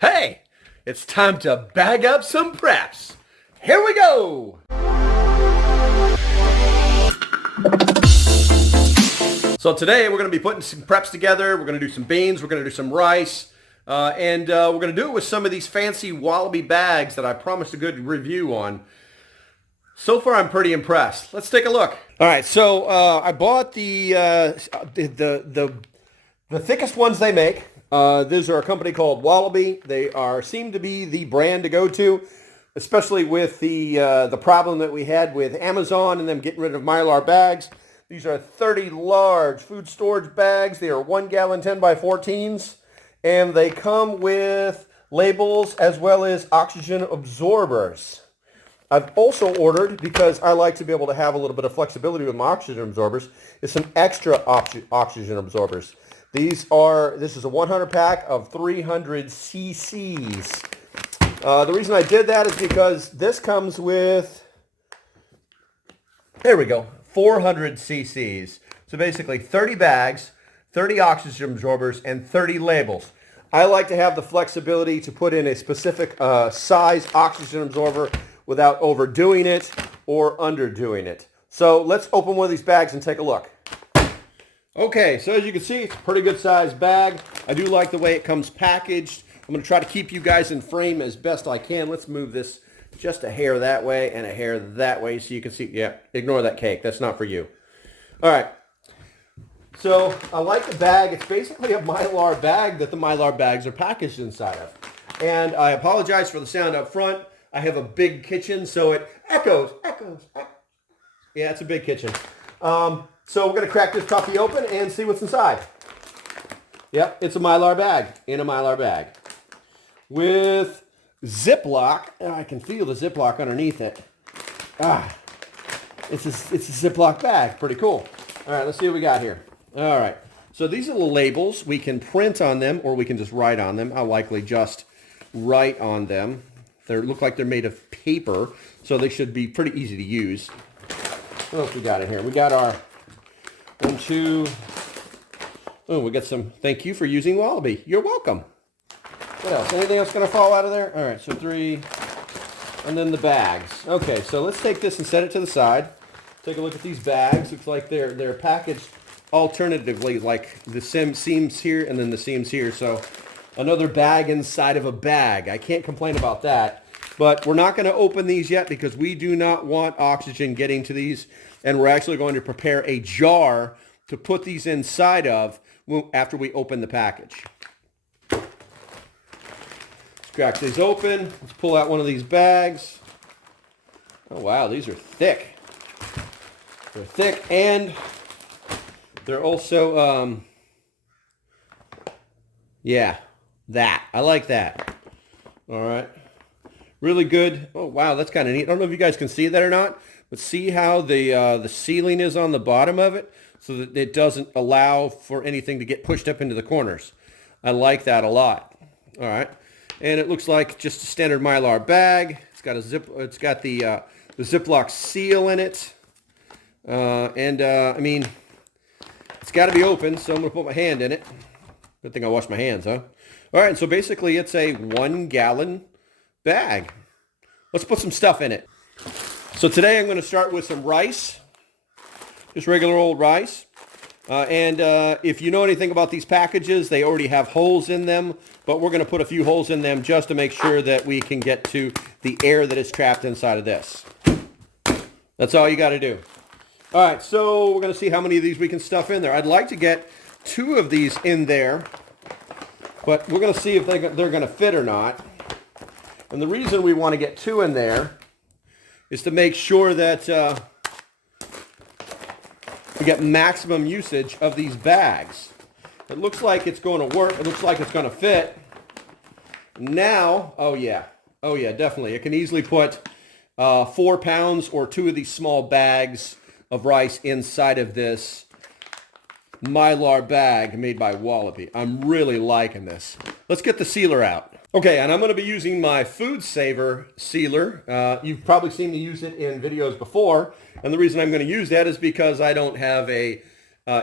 Hey, it's time to bag up some preps. Here we go. So today we're going to be putting some preps together. We're going to do some beans. We're going to do some rice. And we're going to do it with some of these fancy Wallaby bags that I promised a good review on. So far, I'm pretty impressed. Let's take a look. All right, so I bought the thickest ones they make. These are a company called Wallaby. They seem to be the brand to go to, especially with the problem that we had with Amazon and them getting rid of Mylar bags. These are 30 large food storage bags. They are 1 gallon 10 by 14s, and they come with labels as well as oxygen absorbers. I've also ordered, because I like to be able to have a little bit of flexibility with my oxygen absorbers, is some extra oxygen absorbers. This is a 100 pack of 300 cc's. The reason I did that is because this comes with, there we go, 400 cc's. So basically 30 bags, 30 oxygen absorbers, and 30 labels. I like to have the flexibility to put in a specific size oxygen absorber without overdoing it or underdoing it. So let's open one of these bags and take a look. Okay, so as you can see, it's a pretty good sized bag. I do like the way it comes packaged. I'm going to try to keep you guys in frame as best I can. Let's move this just a hair that way and a hair that way so you can see. Yeah, ignore that cake. That's not for you. All right. So I like the bag. It's basically a Mylar bag that the Mylar bags are packaged inside of. And I apologize for the sound up front. I have a big kitchen, so it echoes. Yeah, it's a big kitchen. So we're going to crack this puppy open and see what's inside. Yep, it's a Mylar bag in a Mylar bag with Ziploc. I can feel the Ziploc underneath it. It's a Ziploc bag. Pretty cool. All right, let's see what we got here. All right, so these are the labels. We can print on them or we can just write on them. I'll likely just write on them. They look like they're made of paper, so they should be pretty easy to use. What else we got in here? We got our 1, 2. Oh, we got some. Thank you for using Wallaby. You're welcome. What else? Anything else going to fall out of there? All right, so 3. And then the bags. Okay, so let's take this and set it to the side. Take a look at these bags. Looks like they're packaged alternatively, like the seams here and then the seams here. So another bag inside of a bag. I can't complain about that. But we're not going to open these yet because we do not want oxygen getting to these. And we're actually going to prepare a jar to put these inside of after we open the package. Let's crack these open. Let's pull out one of these bags. Oh, wow, these are thick. They're thick and they're also, yeah, that. I like that. All right. Really good. Oh, wow, that's kind of neat. I don't know if you guys can see that or not, but see how the sealing is on the bottom of it so that it doesn't allow for anything to get pushed up into the corners. I like that a lot. All right. And it looks like just a standard Mylar bag. It's got the Ziploc seal in it. I mean, it's got to be open, so I'm going to put my hand in it. Good thing I washed my hands, huh? All right, so basically it's a 1 gallon bag. Let's put some stuff in it. So today I'm going to start with some rice, just regular old rice. If you know anything about these packages, they already have holes in them, but we're going to put a few holes in them just to make sure that we can get to the air that is trapped inside of this. That's all you got to do. All right, so we're going to see how many of these we can stuff in there. I'd like to get 2 of these in there, but we're going to see if they're going to fit or not. And the reason we want to get 2 in there is to make sure that we get maximum usage of these bags. It looks like it's going to work. It looks like it's going to fit. Now, oh yeah, definitely. It can easily put 4 pounds or 2 of these small bags of rice inside of this Mylar bag made by Wallaby. I'm really liking this. Let's get the sealer out. Okay, and I'm going to be using my Food Saver sealer. You've probably seen me use it in videos before, and the reason I'm going to use that is because I don't have a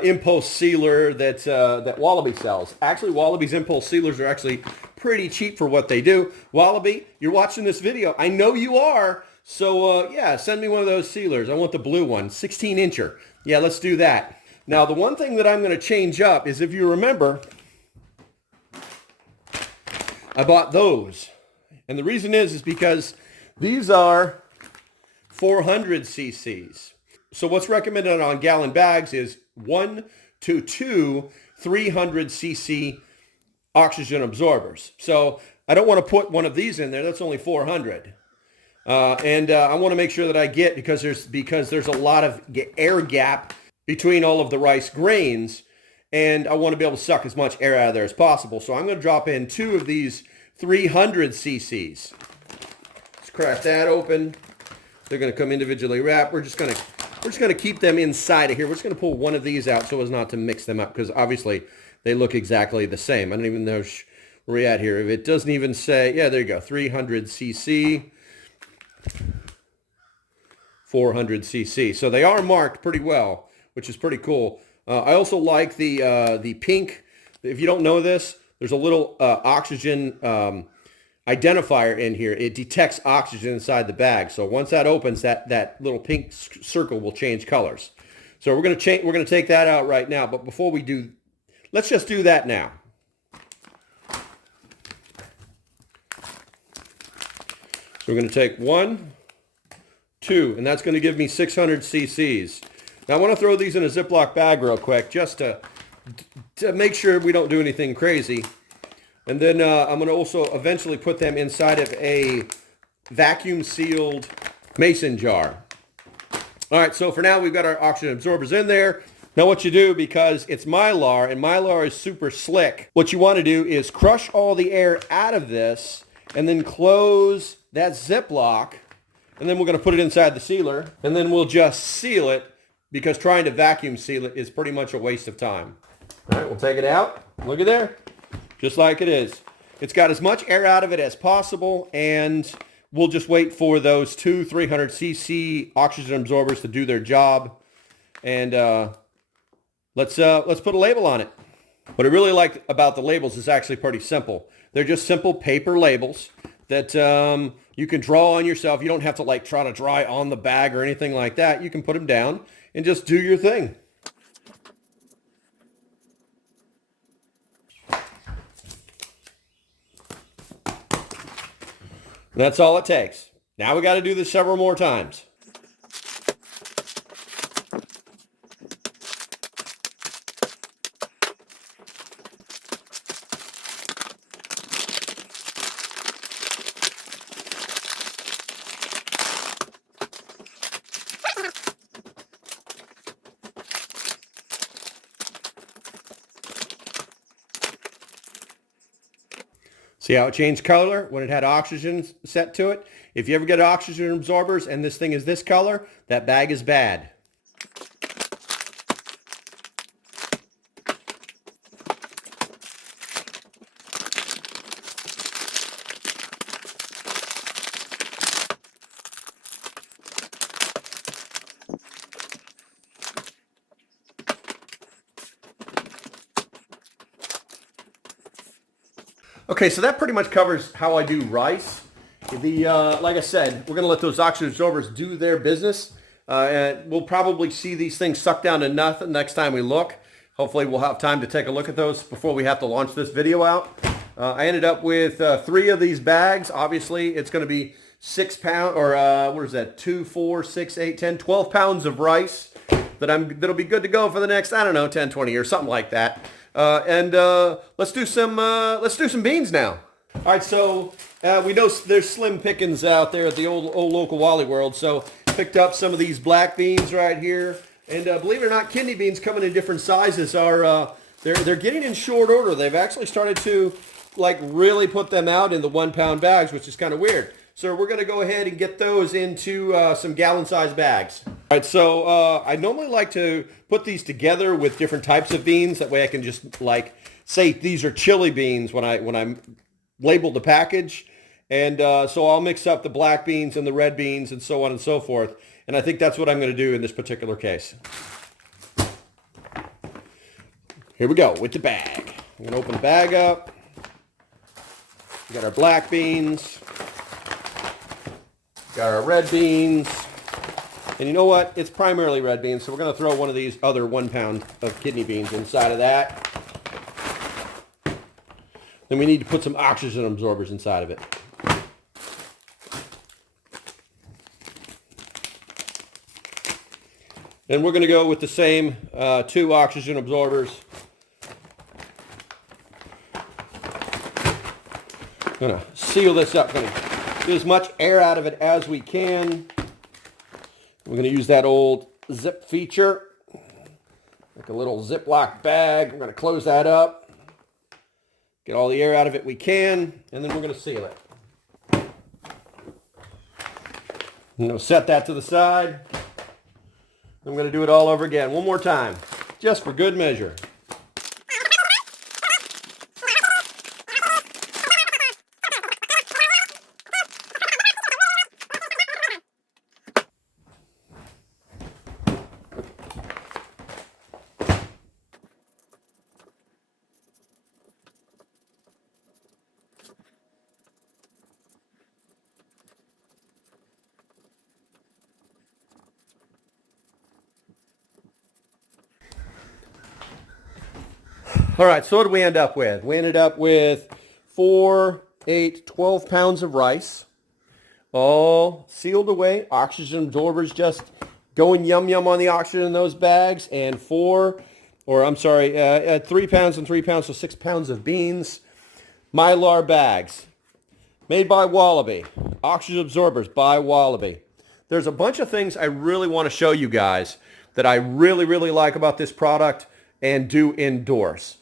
impulse sealer that Wallaby sells. Actually, Wallaby's impulse sealers are actually pretty cheap for what they do. Wallaby, you're watching this video. I know you are. So yeah, send me one of those sealers. I want the blue one, 16 incher. Yeah, let's do that. Now, the one thing that I'm going to change up is, if you remember, I bought those. And the reason is because these are 400 cc's. So what's recommended on gallon bags is 1 to 2 300 cc oxygen absorbers. So I don't want to put one of these in there. That's only 400. I want to make sure that I get, because there's a lot of air gap between all of the rice grains, and I want to be able to suck as much air out of there as possible. So I'm going to drop in 2 of these 300 cc's. Let's crack that open. They're going to come individually wrapped. We're just going to keep them inside of here. We're just going to pull one of these out so as not to mix them up, because obviously they look exactly the same. I don't even know where we're at here. If it doesn't even say, yeah, there you go, 300 cc, 400 cc. So they are marked pretty well, which is pretty cool. I also like the pink. If you don't know this, there's a little oxygen identifier in here. It detects oxygen inside the bag. So once that opens, that little pink circle will change colors. So we're going to take that out right now. But before we do, let's just do that now. So we're going to take 1, 2, and that's going to give me 600 cc's. Now I want to throw these in a Ziploc bag real quick, just to make sure we don't do anything crazy. And then I'm going to also eventually put them inside of a vacuum sealed mason jar. All right, so for now we've got our oxygen absorbers in there. Now what you do, because it's Mylar, and Mylar is super slick, what you want to do is crush all the air out of this and then close that Ziploc, and then we're going to put it inside the sealer, and then we'll just seal it, because trying to vacuum seal it is pretty much a waste of time. All right, we'll take it out. Look at there. Just like it is. It's got as much air out of it as possible, and we'll just wait for those 2 300 cc oxygen absorbers to do their job. And let's put a label on it. What I really like about the labels is actually pretty simple. They're just simple paper labels that you can draw on yourself. You don't have to like try to draw on the bag or anything like that. You can put them down and just do your thing. And that's all it takes. Now we got to do this several more times. See how it changed color when it had oxygen set to it? If you ever get oxygen absorbers and this thing is this color, that bag is bad. Okay, so that pretty much covers how I do rice. Like I said, we're going to let those oxygen absorbers do their business. And we'll probably see these things suck down to nothing next time we look. Hopefully we'll have time to take a look at those before we have to launch this video out. I ended up with 3 of these bags. Obviously, it's going to be 6 pounds, or what is that, 2, 4, 6, 8, 10, 12 pounds of rice that'll be good to go for the next, I don't know, 10, 20 years, something like that. Let's do some beans now. All right, so we know there's slim pickings out there at the old local Wally World, so picked up some of these black beans right here, and believe it or not, kidney beans coming in different sizes are they're getting in short order. They've actually started to like really put them out in the 1 pound bags, which is kind of weird. So we're going to go ahead and get those into some gallon-sized bags. All right, so I normally like to put these together with different types of beans. That way I can just like say these are chili beans when I label the package. And so I'll mix up the black beans and the red beans and so on and so forth. And I think that's what I'm going to do in this particular case. Here we go with the bag. I'm going to open the bag up. We got our black beans. Got our red beans. And you know what? It's primarily red beans, so we're going to throw one of these other 1 pound of kidney beans inside of that. Then we need to put some oxygen absorbers inside of it. And we're going to go with the same 2 oxygen absorbers. I'm going to seal this up. Going to get as much air out of it as we can. We're going to use that old zip feature, like a little Ziploc bag. I'm going to close that up. Get all the air out of it we can, and then we're going to seal it. I'm going to set that to the side. I'm going to do it all over again one more time, just for good measure. All right, so what did we end up with? We ended up with 4, 8, 12 pounds of rice, all sealed away. Oxygen absorbers just going yum yum on the oxygen in those bags, and 3 pounds and 3 pounds, so 6 pounds of beans. Mylar bags, made by Wallaby. Oxygen absorbers by Wallaby. There's a bunch of things I really want to show you guys that I really, really like about this product and do endorse.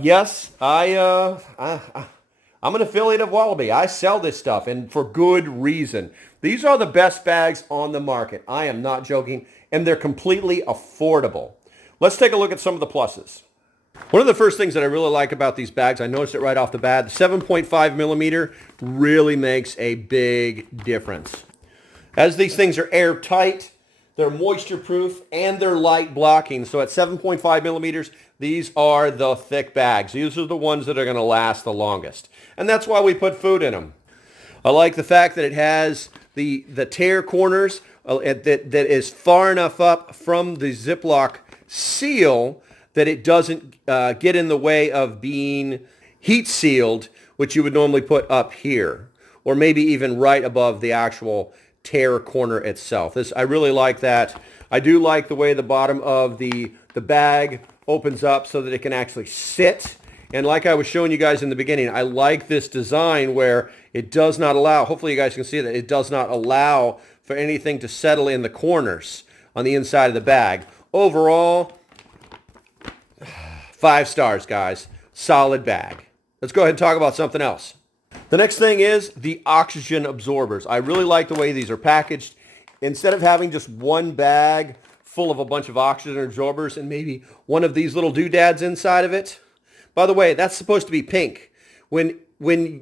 Yes, I'm an affiliate of Wallaby. I sell this stuff, and for good reason. These are the best bags on the market. I am not joking, and they're completely affordable. Let's take a look at some of the pluses. One of the first things that I really like about these bags, I noticed it right off the bat, the 7.5 millimeter really makes a big difference. As these things are airtight, they're moisture proof, and they're light blocking. So at 7.5 millimeters, these are the thick bags. These are the ones that are going to last the longest. And that's why we put food in them. I like the fact that it has the tear corners that is far enough up from the Ziploc seal that it doesn't get in the way of being heat sealed, which you would normally put up here, or maybe even right above the actual tear corner itself. I really like that. I do like the way the bottom of the bag opens up so that it can actually sit. And like I was showing you guys in the beginning, I like this design where it does not allow, hopefully you guys can see that it does not allow for anything to settle in the corners on the inside of the bag. Overall, 5 stars, guys. Solid bag. Let's go ahead and talk about something else. The next thing is the oxygen absorbers. I really like the way these are packaged. Instead of having just one bag full of a bunch of oxygen absorbers and maybe one of these little doodads inside of it. By the way, that's supposed to be pink. When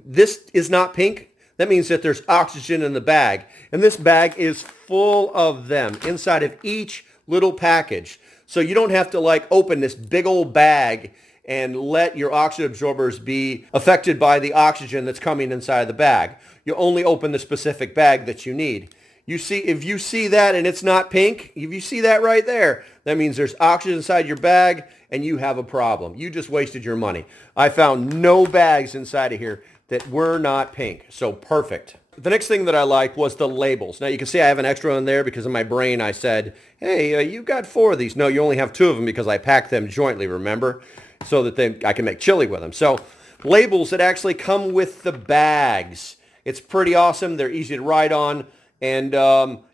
this is not pink, that means that there's oxygen in the bag. And this bag is full of them inside of each little package. So you don't have to open this big old bag and let your oxygen absorbers be affected by the oxygen that's coming inside the bag. You only open the specific bag that you need. If you see that and it's not pink, if you see that right there, that means there's oxygen inside your bag and you have a problem. You just wasted your money. I found no bags inside of here that were not pink, so perfect. The next thing that I liked was the labels. Now you can see I have an extra one there because in my brain I said, hey, you got 4 of these. No, you only have 2 of them because I packed them jointly, remember? So that I can make chili with them. So labels that actually come with the bags. It's pretty awesome. They're easy to write on. And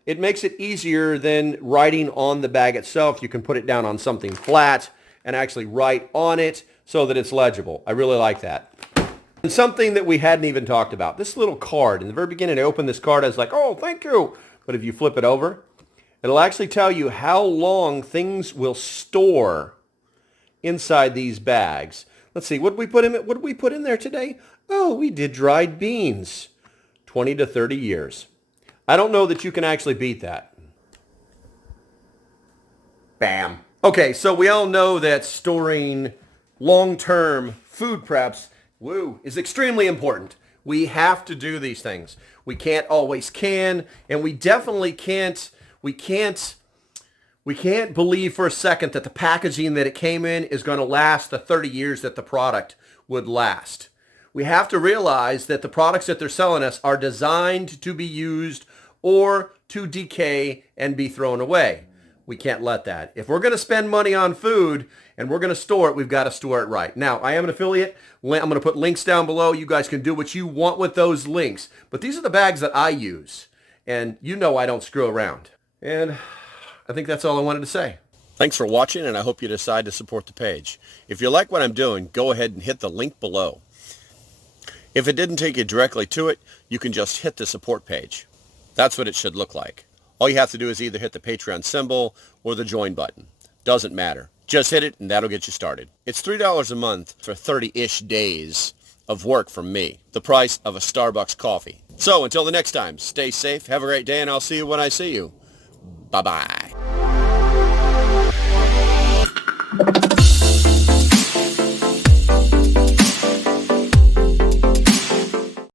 it makes it easier than writing on the bag itself. You can put it down on something flat and actually write on it so that it's legible. I really like that. And something that we hadn't even talked about, this little card. In the very beginning, I opened this card. I was like, oh, thank you. But if you flip it over, it'll actually tell you how long things will store inside these bags. Let's see, what did we put in there today? Oh, we did dried beans. 20 to 30 years. I don't know that you can actually beat that. Bam. Okay, so we all know that storing long-term food preps, is extremely important. We have to do these things. We can't always can, and we definitely can't, we can't believe for a second that the packaging that it came in is going to last the 30 years that the product would last. We have to realize that the products that they're selling us are designed to be used or to decay and be thrown away. We can't let that. If we're going to spend money on food and we're going to store it, we've got to store it right. Now, I am an affiliate. I'm going to put links down below. You guys can do what you want with those links. But these are the bags that I use. And you know I don't screw around. And I think that's all I wanted to say. Thanks for watching, and I hope you decide to support the page. If you like what I'm doing, go ahead and hit the link below. If it didn't take you directly to it, you can just hit the support page. That's what it should look like. All you have to do is either hit the Patreon symbol or the join button. Doesn't matter. Just hit it and that'll get you started. It's $3 a month for 30-ish days of work from me. The price of a Starbucks coffee. So until the next time, stay safe, have a great day, and I'll see you when I see you. Bye-bye.